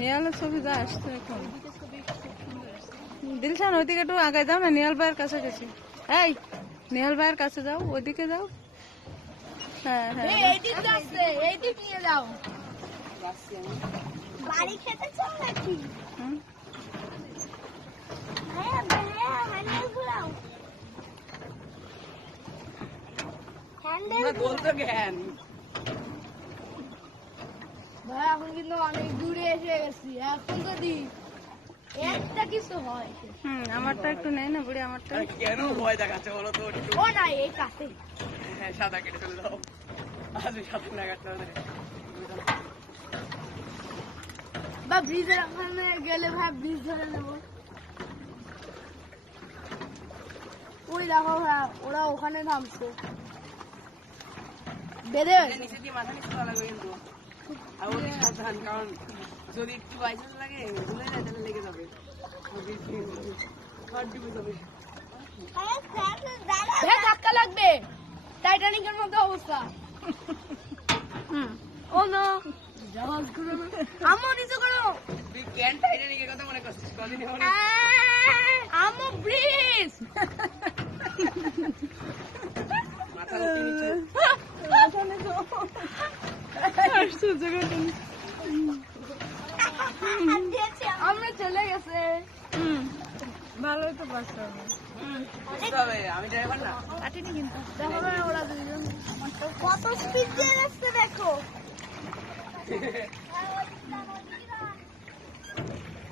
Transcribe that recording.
নিয়ালের ছবি যা আসছে এখন। দিলশান ওইদিকে একটু আগে যাও না, নিয়াল ভাইয়ের কাছাকাছি। এই নিহাল ভাইয়ের কাছে যাও, ওইদিকে যাও। হ্যাঁ হ্যাঁ, এইদিক নিয়ে যাও। বাড়ি খেতে চাও নাকি? হ্যান্ডেল ঘুরাও। হ্যান্ডেল বলতো জ্ঞান ভাই, এখন কিন্তু অনেক দূরে এসে গেছি। এখন যদি একটা কিছু হয়, আমারটা একটু নেই না বুড়ি, আমারটা কেন ভয় দেখাচ্ছে বলো তো? ও না, এই কাছে হ্যাঁ, সাদা কেটে ফেলে দাও। আজ সাদা না কাটতে হবে বা ব্রিজের ওখানে গেলে ভাই ব্রিজ ধরে নেবো। ওই দেখো ভাই, ওরা ওখানে থামছে। বেঁধে নিচে দিয়ে মাথা নিচে লাগবে কিন্তু, আর ওকে সাবধান, কারণ যদি একটু বাইচান্স লাগে ভুলে যায় তাহলে লেগে যাবে, ধাক্কা লাগবে। টাইটানিকের মতো অবস্থা। ও নো, আমো নিচে করো। তুই কেন টাইটানিকের কথা মনে করছিস? কদিন আমো ব্রিজ মাথা উঠে নিচে আমরা চলে গেছে। ভালোই তো বাসা হবে। আমি ড্রাইভার না, কাটিনি কিন্তু। দেখো ভাই, ওরা দুজন কত স্পিড দিয়ে আসছে দেখো।